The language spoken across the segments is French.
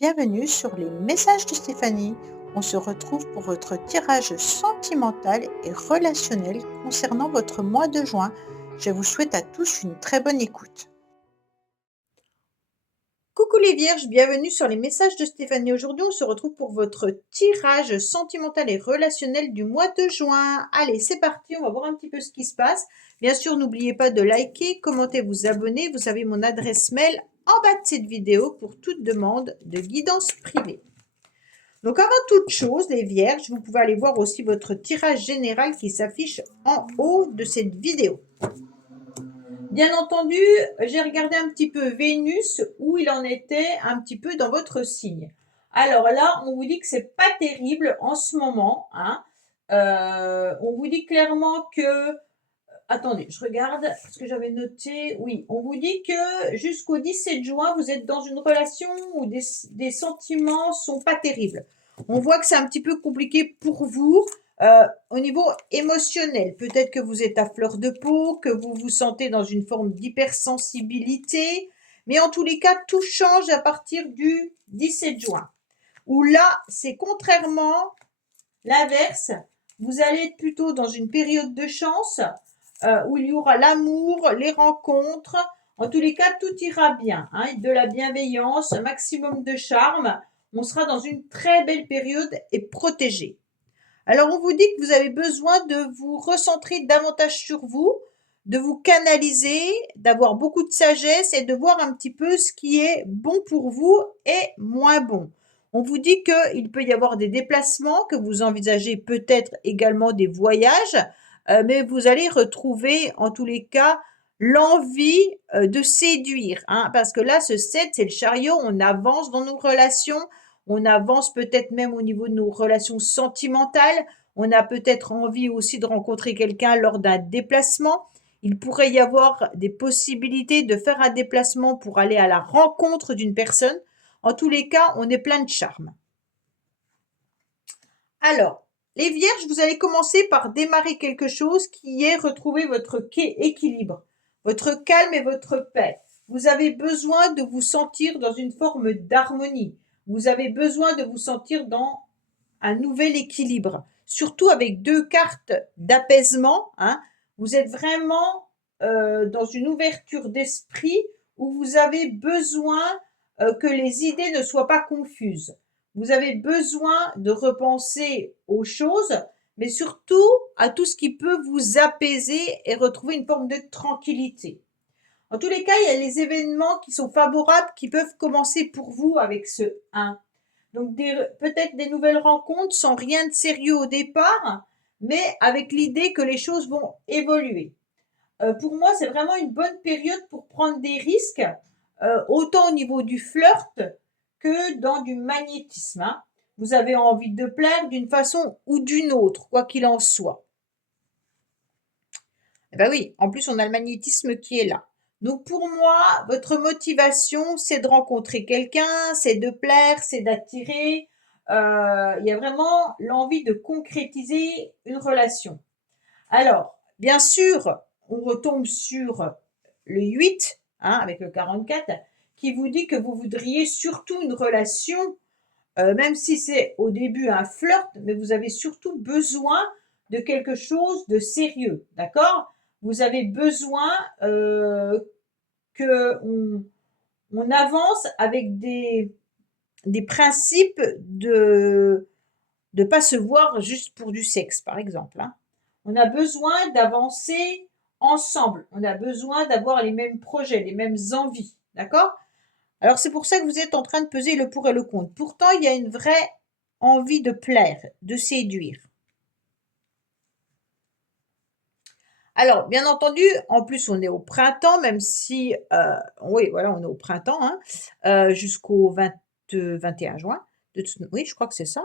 Bienvenue sur les messages de Stéphanie. On se retrouve pour votre tirage sentimental et relationnel concernant votre mois de juin. Je vous souhaite à tous une très bonne écoute. Coucou les vierges, bienvenue sur les messages de Stéphanie. Aujourd'hui, on se retrouve pour votre tirage sentimental et relationnel du mois de juin. Allez, c'est parti, on va voir un petit peu ce qui se passe. Bien sûr, n'oubliez pas de liker, commenter, vous abonner. Vous avez mon adresse mail en bas de cette vidéo pour toute demande de guidance privée. Donc avant toute chose, les vierges, vous pouvez aller voir aussi votre tirage général qui s'affiche en haut de cette vidéo. Bien entendu, j'ai regardé un petit peu Vénus, où il en était un petit peu dans votre signe. Alors là, on vous dit que c'est pas terrible en ce moment, hein. On vous dit clairement que... Attendez, je regarde ce que j'avais noté. Oui, on vous dit que jusqu'au 17 juin, vous êtes dans une relation où des sentiments sont pas terribles. On voit que c'est un petit peu compliqué pour vous au niveau émotionnel. Peut-être que vous êtes à fleur de peau, que vous vous sentez dans une forme d'hypersensibilité. Mais en tous les cas, tout change à partir du 17 juin. Où là, c'est contrairement l'inverse. Vous allez être plutôt dans une période de chance où il y aura l'amour, les rencontres. En tous les cas, tout ira bien. Hein, de la bienveillance, un maximum de charme. On sera dans une très belle période et protégé. Alors, on vous dit que vous avez besoin de vous recentrer davantage sur vous, de vous canaliser, d'avoir beaucoup de sagesse et de voir un petit peu ce qui est bon pour vous et moins bon. On vous dit qu'il peut y avoir des déplacements, que vous envisagez peut-être également des voyages, mais vous allez retrouver en tous les cas l'envie de séduire. Hein, parce que là, ce 7, c'est le chariot, on avance dans nos relations, on avance peut-être même au niveau de nos relations sentimentales. On a peut-être envie aussi de rencontrer quelqu'un lors d'un déplacement. Il pourrait y avoir des possibilités de faire un déplacement pour aller à la rencontre d'une personne. En tous les cas, on est plein de charme. Alors, les vierges, vous allez commencer par démarrer quelque chose qui est retrouver votre équilibre, votre calme et votre paix. Vous avez besoin de vous sentir dans une forme d'harmonie. Vous avez besoin de vous sentir dans un nouvel équilibre, surtout avec deux cartes d'apaisement. Hein. Vous êtes vraiment dans une ouverture d'esprit où vous avez besoin que les idées ne soient pas confuses. Vous avez besoin de repenser aux choses, mais surtout à tout ce qui peut vous apaiser et retrouver une forme de tranquillité. En tous les cas, il y a les événements qui sont favorables qui peuvent commencer pour vous avec ce 1. Donc peut-être des nouvelles rencontres sans rien de sérieux au départ, mais avec l'idée que les choses vont évoluer. Pour moi, c'est vraiment une bonne période pour prendre des risques, autant au niveau du flirt que dans du magnétisme. Hein. Vous avez envie de plaire d'une façon ou d'une autre, quoi qu'il en soit. Eh ben oui, en plus, on a le magnétisme qui est là. Donc pour moi, votre motivation, c'est de rencontrer quelqu'un, c'est de plaire, c'est d'attirer. Il y a vraiment l'envie de concrétiser une relation. Alors, bien sûr, on retombe sur le 8, hein, avec le 44, qui vous dit que vous voudriez surtout une relation, même si c'est au début un flirt, mais vous avez surtout besoin de quelque chose de sérieux, d'accord? Vous avez besoin qu'on avance avec des principes de ne pas se voir juste pour du sexe, par exemple. Hein. On a besoin d'avancer ensemble. On a besoin d'avoir les mêmes projets, les mêmes envies. D'accord? Alors, c'est pour ça que vous êtes en train de peser le pour et le contre. Pourtant, il y a une vraie envie de plaire, de séduire. Alors, bien entendu, en plus, on est au printemps, même si, oui, voilà, on est au printemps, hein, jusqu'au 21 juin. Oui, je crois que c'est ça.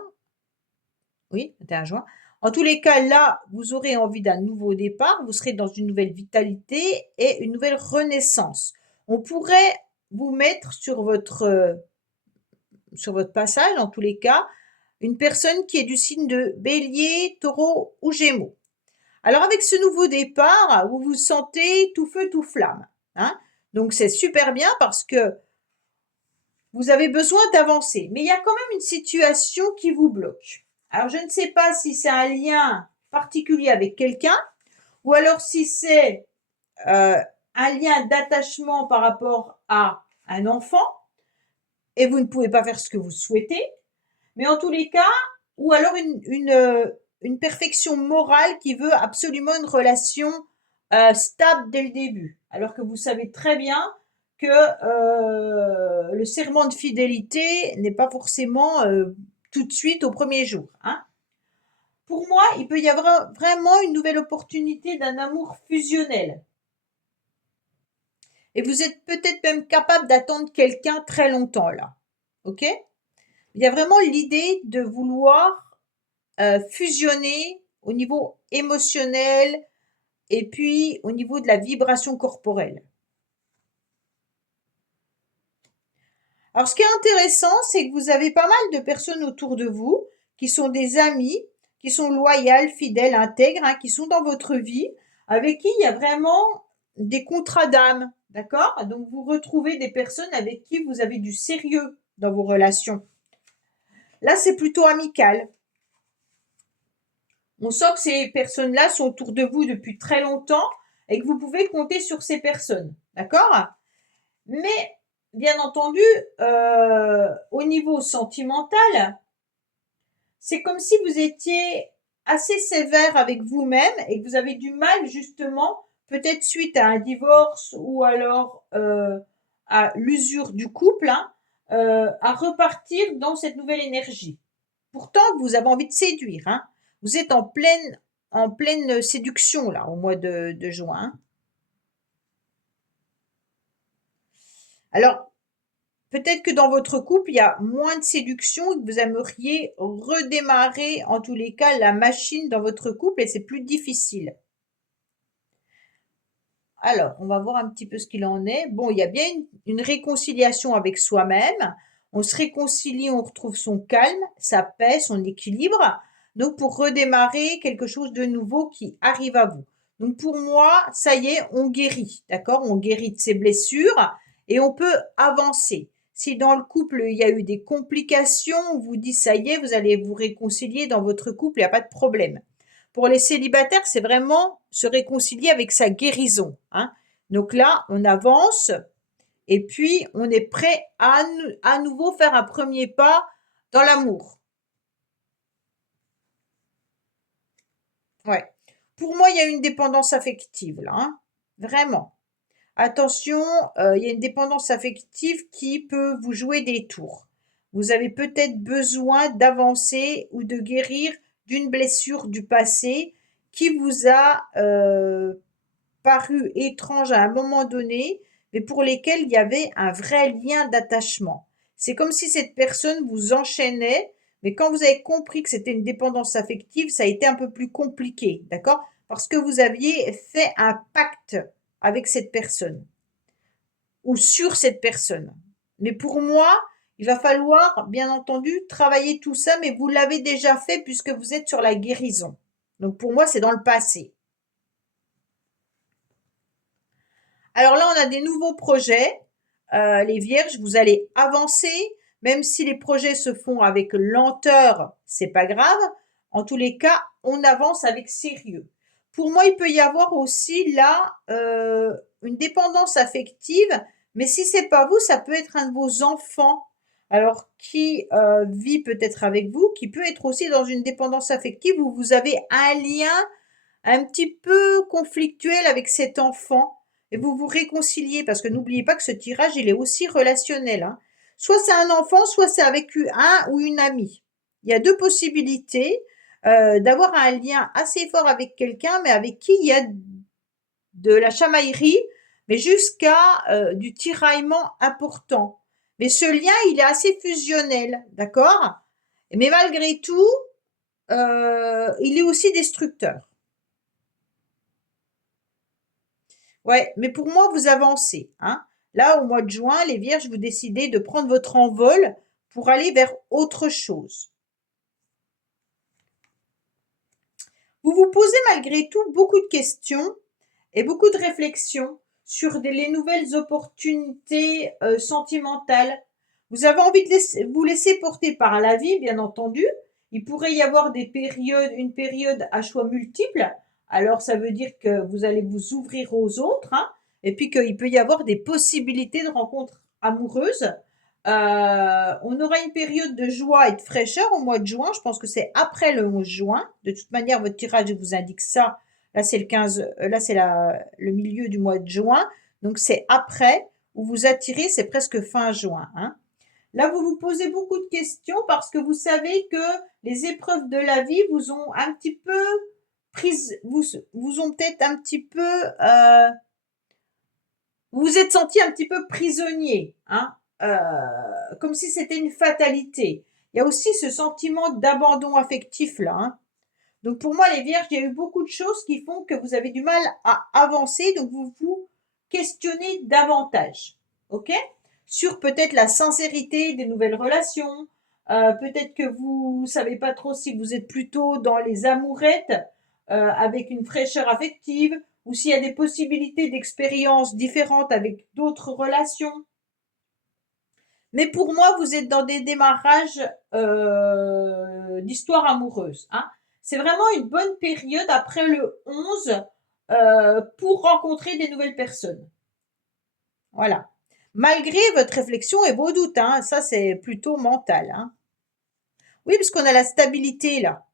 Oui, 21 juin. En tous les cas, là, vous aurez envie d'un nouveau départ, vous serez dans une nouvelle vitalité et une nouvelle renaissance. On pourrait vous mettre sur votre passage, en tous les cas, une personne qui est du signe de Bélier, Taureau ou Gémeaux. Alors avec ce nouveau départ, vous vous sentez tout feu, tout flamme. Hein. Donc c'est super bien parce que vous avez besoin d'avancer. Mais il y a quand même une situation qui vous bloque. Alors, je ne sais pas si c'est un lien particulier avec quelqu'un ou alors si c'est un lien d'attachement par rapport à un enfant et vous ne pouvez pas faire ce que vous souhaitez. Mais en tous les cas, ou alors une perfection morale qui veut absolument une relation stable dès le début. Alors que vous savez très bien que le serment de fidélité n'est pas forcément tout de suite au premier jour. Hein. Pour moi, il peut y avoir vraiment une nouvelle opportunité d'un amour fusionnel. Et vous êtes peut-être même capable d'attendre quelqu'un très longtemps là. OK? Il y a vraiment l'idée de vouloir fusionner au niveau émotionnel et puis au niveau de la vibration corporelle. Alors, ce qui est intéressant, c'est que vous avez pas mal de personnes autour de vous qui sont des amis, qui sont loyales, fidèles, intègres, hein, qui sont dans votre vie, avec qui il y a vraiment des contrats d'âme, d'accord? Donc, vous retrouvez des personnes avec qui vous avez du sérieux dans vos relations. Là, c'est plutôt amical. On sent que ces personnes-là sont autour de vous depuis très longtemps et que vous pouvez compter sur ces personnes, d'accord? Mais bien entendu, au niveau sentimental, c'est comme si vous étiez assez sévère avec vous-même et que vous avez du mal justement, peut-être suite à un divorce ou alors à l'usure du couple, hein, à repartir dans cette nouvelle énergie. Pourtant, vous avez envie de séduire, hein. Vous êtes en pleine séduction là au mois de juin. Alors, peut-être que dans votre couple, il y a moins de séduction et que vous aimeriez redémarrer, en tous les cas, la machine dans votre couple et c'est plus difficile. Alors, on va voir un petit peu ce qu'il en est. Bon, il y a bien une réconciliation avec soi-même. On se réconcilie, on retrouve son calme, sa paix, son équilibre. Donc, pour redémarrer quelque chose de nouveau qui arrive à vous. Donc, pour moi, ça y est, on guérit, d'accord? On guérit de ses blessures et on peut avancer. Si dans le couple, il y a eu des complications, on vous dit ça y est, vous allez vous réconcilier dans votre couple, il n'y a pas de problème. Pour les célibataires, c'est vraiment se réconcilier avec sa guérison. Hein. Donc là, on avance et puis on est prêt à nouveau faire un premier pas dans l'amour. Ouais. Pour moi, il y a une dépendance affective là. Hein. Vraiment. Attention, il y a une dépendance affective qui peut vous jouer des tours. Vous avez peut-être besoin d'avancer ou de guérir d'une blessure du passé qui vous a paru étrange à un moment donné, mais pour lesquels il y avait un vrai lien d'attachement. C'est comme si cette personne vous enchaînait, mais quand vous avez compris que c'était une dépendance affective, ça a été un peu plus compliqué, d'accord? Parce que vous aviez fait un pacte avec cette personne ou sur cette personne. Mais pour moi, il va falloir, bien entendu, travailler tout ça, mais vous l'avez déjà fait puisque vous êtes sur la guérison. Donc pour moi, c'est dans le passé. Alors là, on a des nouveaux projets. Les vierges, vous allez avancer, même si les projets se font avec lenteur, c'est pas grave. En tous les cas, on avance avec sérieux. Pour moi, il peut y avoir aussi là une dépendance affective, mais si c'est pas vous, ça peut être un de vos enfants. Alors qui vit peut-être avec vous, qui peut être aussi dans une dépendance affective où vous avez un lien un petit peu conflictuel avec cet enfant et vous vous réconciliez parce que n'oubliez pas que ce tirage, il est aussi relationnel. Hein. Soit c'est un enfant, soit c'est avec un ou une amie. Il y a deux possibilités d'avoir un lien assez fort avec quelqu'un, mais avec qui il y a de la chamaillerie, mais jusqu'à du tiraillement important. Mais ce lien, il est assez fusionnel, d'accord? Mais malgré tout, il est aussi destructeur. Ouais, mais pour moi, vous avancez, hein. Là, au mois de juin, les vierges, vous décidez de prendre votre envol pour aller vers autre chose. Vous vous posez malgré tout beaucoup de questions et beaucoup de réflexions sur les nouvelles opportunités sentimentales. Vous avez envie de vous laisser porter par la vie, bien entendu. Il pourrait y avoir une période à choix multiples. Alors, ça veut dire que vous allez vous ouvrir aux autres, hein, et puis qu'il peut y avoir des possibilités de rencontres amoureuses. On aura une période de joie et de fraîcheur au mois de juin. Je pense que c'est après le 11 juin. De toute manière, votre tirage vous indique ça. Là, c'est le 15, là, c'est le milieu du mois de juin. Donc, c'est après où vous attirez, c'est presque fin juin, hein. Là, vous vous posez beaucoup de questions parce que vous savez que les épreuves de la vie vous ont un petit peu prise, vous ont peut-être un petit peu, vous vous êtes senti un petit peu prisonnier, hein, comme si c'était une fatalité. Il y a aussi ce sentiment d'abandon affectif là, hein. Donc pour moi, les vierges, il y a eu beaucoup de choses qui font que vous avez du mal à avancer, donc vous vous questionnez davantage, ok? Sur peut-être la sincérité des nouvelles relations, peut-être que vous savez pas trop si vous êtes plutôt dans les amourettes, avec une fraîcheur affective, ou s'il y a des possibilités d'expériences différentes avec d'autres relations. Mais pour moi, vous êtes dans des démarrages d'histoire amoureuse, hein. C'est vraiment une bonne période après le 11 pour rencontrer des nouvelles personnes. Voilà. Malgré votre réflexion et vos doutes, hein, ça c'est plutôt mental, hein. Oui, parce qu'on a la stabilité là.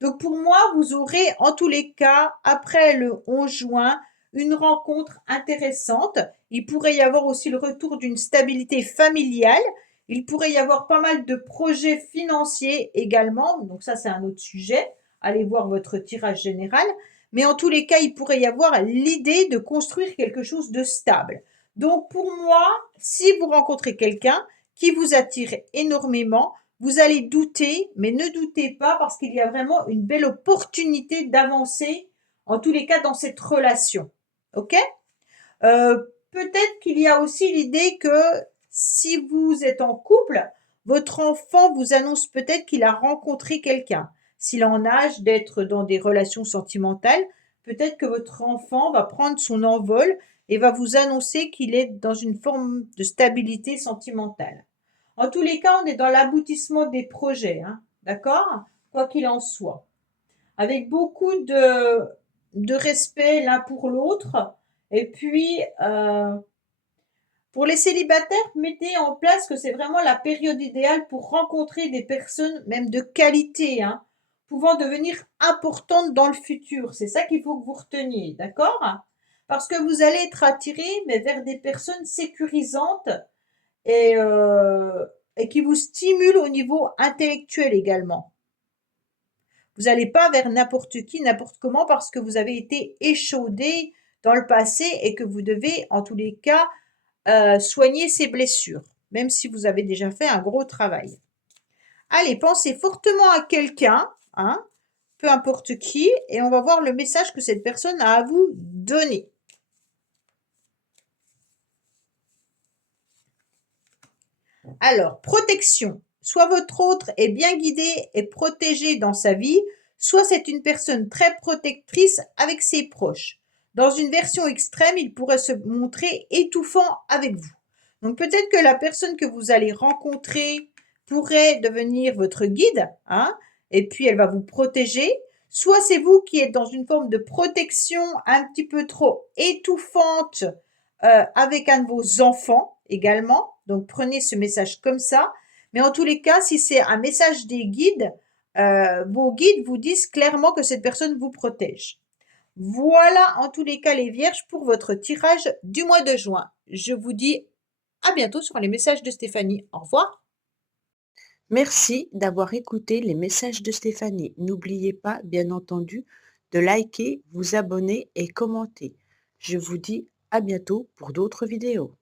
Donc pour moi, vous aurez en tous les cas, après le 11 juin, une rencontre intéressante. Il pourrait y avoir aussi le retour d'une stabilité familiale. Il pourrait y avoir pas mal de projets financiers également. Donc ça, c'est un autre sujet. Allez voir votre tirage général. Mais en tous les cas, il pourrait y avoir l'idée de construire quelque chose de stable. Donc pour moi, si vous rencontrez quelqu'un qui vous attire énormément, vous allez douter, mais ne doutez pas parce qu'il y a vraiment une belle opportunité d'avancer, en tous les cas, dans cette relation. OK? Peut-être qu'il y a aussi l'idée que si vous êtes en couple, votre enfant vous annonce peut-être qu'il a rencontré quelqu'un. S'il est en âge d'être dans des relations sentimentales, peut-être que votre enfant va prendre son envol et va vous annoncer qu'il est dans une forme de stabilité sentimentale. En tous les cas, on est dans l'aboutissement des projets, hein, d'accord? Quoi qu'il en soit. Avec beaucoup de respect l'un pour l'autre. Et puis, pour les célibataires, mettez en place que c'est vraiment la période idéale pour rencontrer des personnes, même de qualité, hein, pouvant devenir importantes dans le futur. C'est ça qu'il faut que vous reteniez, d'accord? Parce que vous allez être attiré mais vers des personnes sécurisantes et, euh, et qui vous stimulent au niveau intellectuel également. Vous n'allez pas vers n'importe qui, n'importe comment parce que vous avez été échaudé dans le passé et que vous devez, en tous les cas, soigner ces blessures, même si vous avez déjà fait un gros travail. Allez, pensez fortement à quelqu'un, hein, peu importe qui, et on va voir le message que cette personne a à vous donner. Alors, protection. Soit votre autre est bien guidé et protégé dans sa vie, soit c'est une personne très protectrice avec ses proches. Dans une version extrême, il pourrait se montrer étouffant avec vous. Donc peut-être que la personne que vous allez rencontrer pourrait devenir votre guide, hein, et puis elle va vous protéger. Soit c'est vous qui êtes dans une forme de protection un petit peu trop étouffante avec un de vos enfants également. Donc prenez ce message comme ça. Mais en tous les cas, si c'est un message des guides, vos guides vous disent clairement que cette personne vous protège. Voilà en tous les cas les vierges pour votre tirage du mois de juin. Je vous dis à bientôt sur les messages de Stéphanie. Au revoir. Merci d'avoir écouté les messages de Stéphanie. N'oubliez pas, bien entendu, de liker, vous abonner et commenter. Je vous dis à bientôt pour d'autres vidéos.